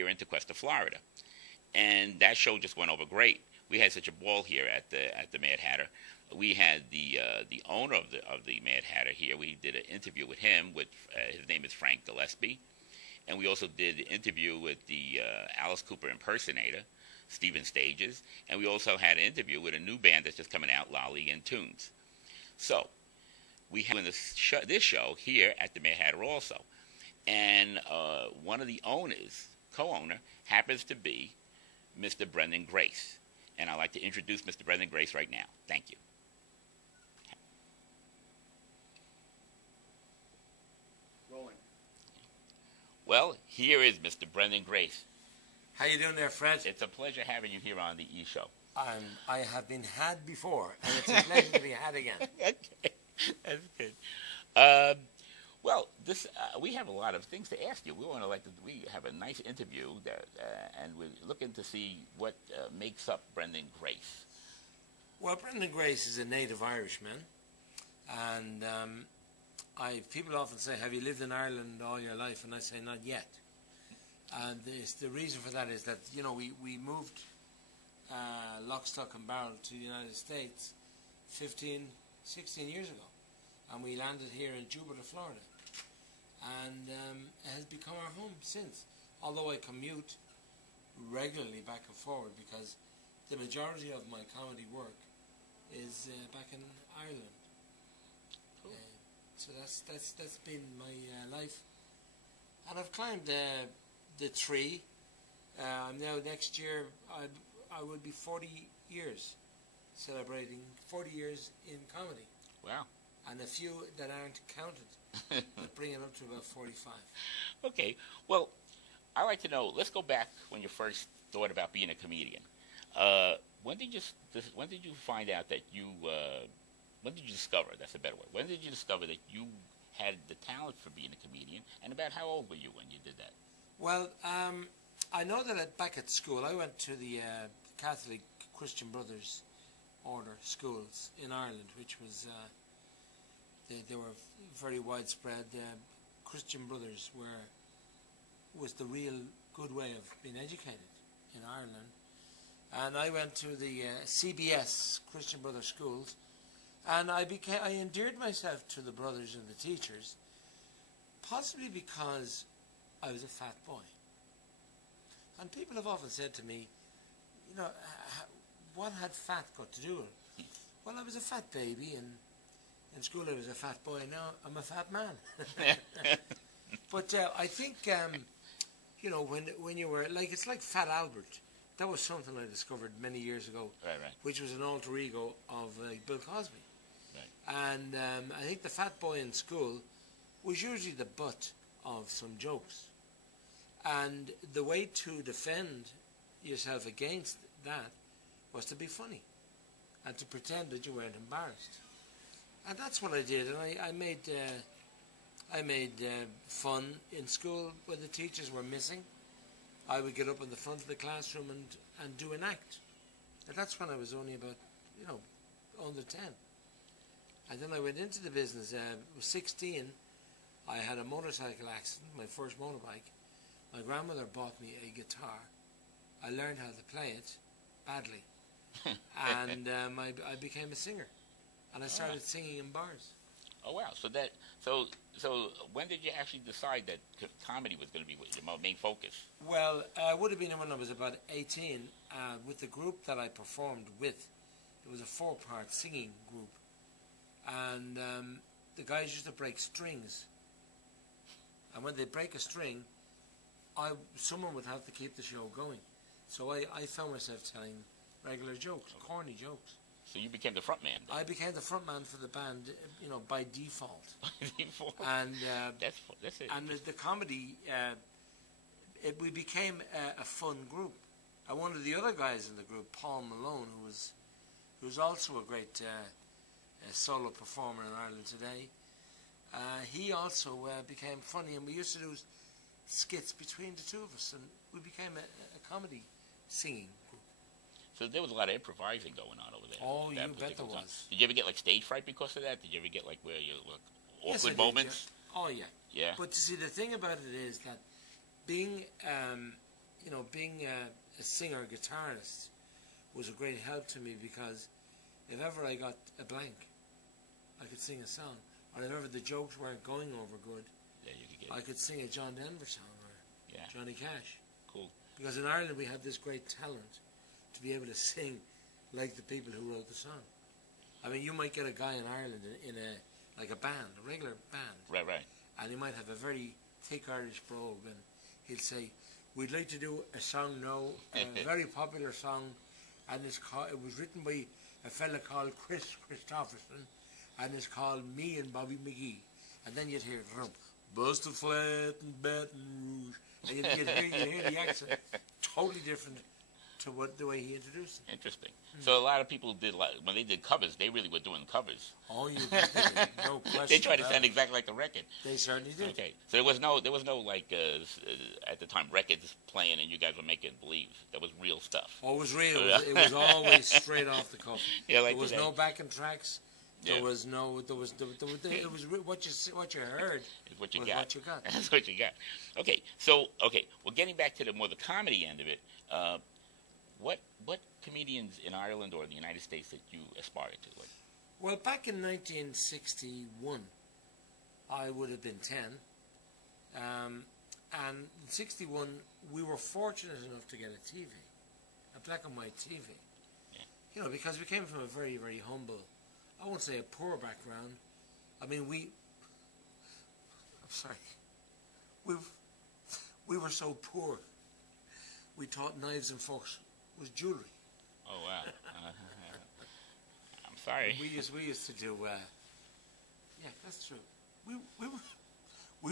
here in Tequesta, Florida. And that show just went over great. We had such a ball here at the Mad Hatter. We had the owner of the Mad Hatter here. We did an interview with him. His name is Frank Gillespie, and we also did an interview with the Alice Cooper impersonator, Stephen Stages, and we also had an interview with a new band that's just coming out, Lolly and Tunes. So we have this show here at the Mad Hatter also, and one of the owners, co-owner, happens to be Mr. Brendan Grace. And I'd like to introduce Mr. Brendan Grace right now. Thank you. Rolling. Well, here is Mr. Brendan Grace. How you doing there, Fred? It's a pleasure having you here on the E-Show. I have been had before, and it's a pleasure to be had again. Okay, that's good. Well, we have a lot of things to ask you. We have a nice interview and we're looking to see what makes up Brendan Grace. Well, Brendan Grace is a native Irishman, and people often say, "Have you lived in Ireland all your life?" And I say, "Not yet." And the reason for that is that we moved lock, stock, and barrel to the United States 15, 16 years ago, and we landed here in Jupiter, Florida. And it has become our home since. Although I commute regularly back and forward because the majority of my comedy work is back in Ireland. Cool. So that's been my life. And I've climbed the tree. Now next year I would be 40 years, celebrating 40 years in comedy. Wow. And a few that aren't counted. Bring it up to about 45. Okay. Well, I'd like to know, let's go back when you first thought about being a comedian. When did you find out that when did you discover, that's a better word, when did you discover that you had the talent for being a comedian, and about how old were you when you did that? Well, I know that back at school, I went to the Catholic Christian Brothers Order schools in Ireland, which was... They were very widespread. Christian Brothers was the real good way of being educated in Ireland. And I went to the CBS, Christian Brothers schools, and I endeared myself to the brothers and the teachers, possibly because I was a fat boy. And people have often said to me, what had fat got to do with it? Well, I was a fat baby, and in school I was a fat boy. Now I'm a fat man. But I think, when you were, it's like Fat Albert. That was something I discovered many years ago. Right. Which was an alter ego of Bill Cosby. Right. And I think the fat boy in school was usually the butt of some jokes. And the way to defend yourself against that was to be funny. And to pretend that you weren't embarrassed. And that's what I did, and I made fun in school when the teachers were missing. I would get up in the front of the classroom and do an act. And that's when I was only about, under 10. And then I went into the business. I was 16. I had a motorcycle accident, my first motorbike. My grandmother bought me a guitar. I learned how to play it badly, and I became a singer. And I started singing in bars. Oh wow! So when did you actually decide that comedy was going to be your main focus? Well, it would have been when I was about 18. With the group that I performed with, it was a 4-part singing group, and the guys used to break strings. And when they break a string, someone would have to keep the show going. So I found myself telling regular jokes, corny jokes. So you became the front man. Then. I became the front man for the band, by default. By default. And that's it. And the comedy, we became a fun group. And one of the other guys in the group, Paul Malone, who's also a great solo performer in Ireland today, he also became funny, and we used to do skits between the two of us, and we became a comedy singing group. So there was a lot of improvising going on over there. Oh, you bet there was. Did you ever get stage fright because of that? Did you ever get where you awkward yes, moments? Yeah. Oh yeah. Yeah. But you see, the thing about it is that being being a singer, guitarist was a great help to me, because if ever I got a blank, I could sing a song. Or if ever the jokes weren't going over good, Yeah, you could get I could sing a John Denver song or Yeah. Johnny Cash. Cool. Because in Ireland we have this great talent to be able to sing like the people who wrote the song. I mean, you might get a guy in Ireland in a band, a regular band, Right, right. and he might have a very thick Irish brogue, and he'll say, "We'd like to do a song now, a very popular song, and it was written by a fella called Chris Christopherson, and it's called Me and Bobby McGee." And then you'd hear Busted Flat and Baton Rouge, and you'd hear the accent totally different to the way he introduced it. Interesting. So a lot of people did, when they did covers, they really were doing covers. Oh, you did, no question. They tried to about sound it. exactly like the record. They certainly did. Okay. So there was no like at the time records playing and you guys were making believe. That was real stuff. Oh, it was real. It was always straight off the cuff. Yeah, like there was today. no backing tracks. There Yeah. was no. It was what you heard. Is what you was got. what you got. That's what you got. Okay. So well, getting back to the comedy end of it. What comedians in Ireland or the United States that you aspire to? Like? Well, back in 1961, I would have been 10. And in 61, we were fortunate enough to get a TV, a black and white TV. Yeah. Because we came from a very, very humble, I won't say a poor background. I mean, I'm sorry. We were so poor. We thought knives and forks was jewelry. Oh wow. I'm sorry. We used to do. Yeah, that's true. We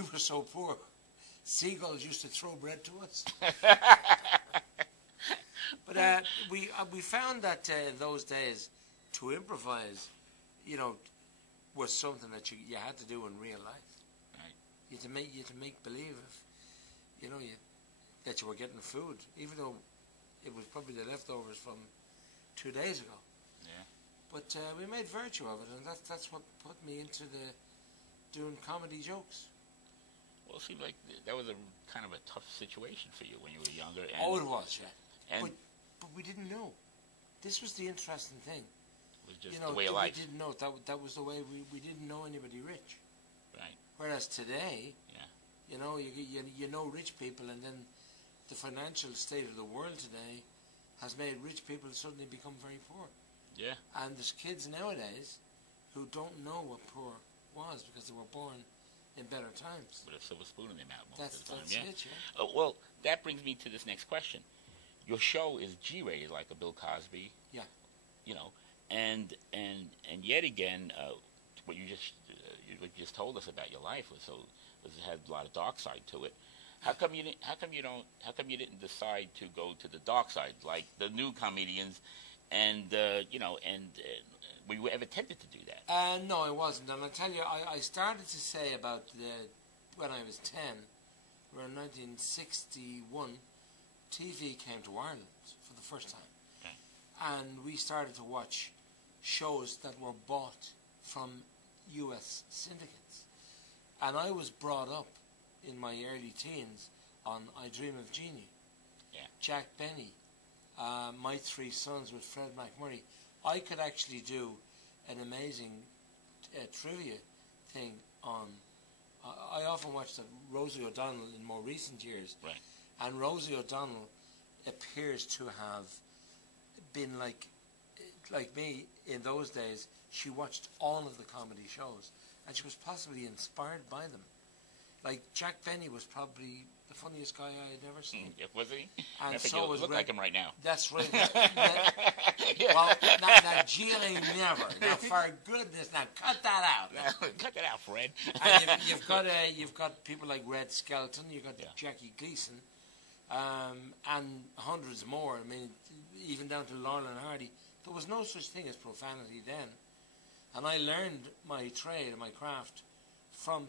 were so poor. Seagulls used to throw bread to us. But we found that in those days to improvise, was something that you had to do in real life. Right. You had to make believe, that you were getting food, even though it was probably the leftovers from 2 days ago. Yeah. But we made virtue of it, and that's what put me into doing comedy jokes. Well, it seemed like that was a kind of a tough situation for you when you were younger. And, Oh, it was, yeah. And But we didn't know. This was the interesting thing. it was just the way of life. We didn't know. That was the way we didn't know anybody rich. Right. Whereas today, Yeah. you know rich people, and then the financial state of the world today has made rich people suddenly become very poor. Yeah. And there's kids nowadays who don't know what poor was because they were born in better times. With a silver spoon in their mouth most That's of the time. that's Yeah. it, yeah. Well, that brings me to this next question. Your show is G-rated, like a Bill Cosby. Yeah. And yet again, what you just told us about your life was it had a lot of dark side to it. How come you didn't decide to go to the dark side like the new comedians, and were you ever tempted to do that? No, I wasn't. And I tell you, I started to say about when I was 10, around 1961, TV came to Ireland for the first time. Okay. And we started to watch shows that were bought from US syndicates. And I was brought up in my early teens on I Dream of Jeannie, Yeah. Jack Benny, My Three Sons with Fred McMurray. I could actually do an amazing trivia thing on. I often watched Rosie O'Donnell in more recent years, Right. and Rosie O'Donnell appears to have been like me in those days. She watched all of the comedy shows, and she was possibly inspired by them. Like Jack Benny was probably the funniest guy I had ever seen. Was he? And I think so you was look Red- like him right now. That's right. Well, now Gilly never. Now, for goodness, now cut that out. Cut that out, Fred. And you've got people like Red Skelton. You've got Yeah. Jackie Gleason, and hundreds more. I mean, even down to Laurel and Hardy. There was no such thing as profanity then, and I learned my trade and my craft from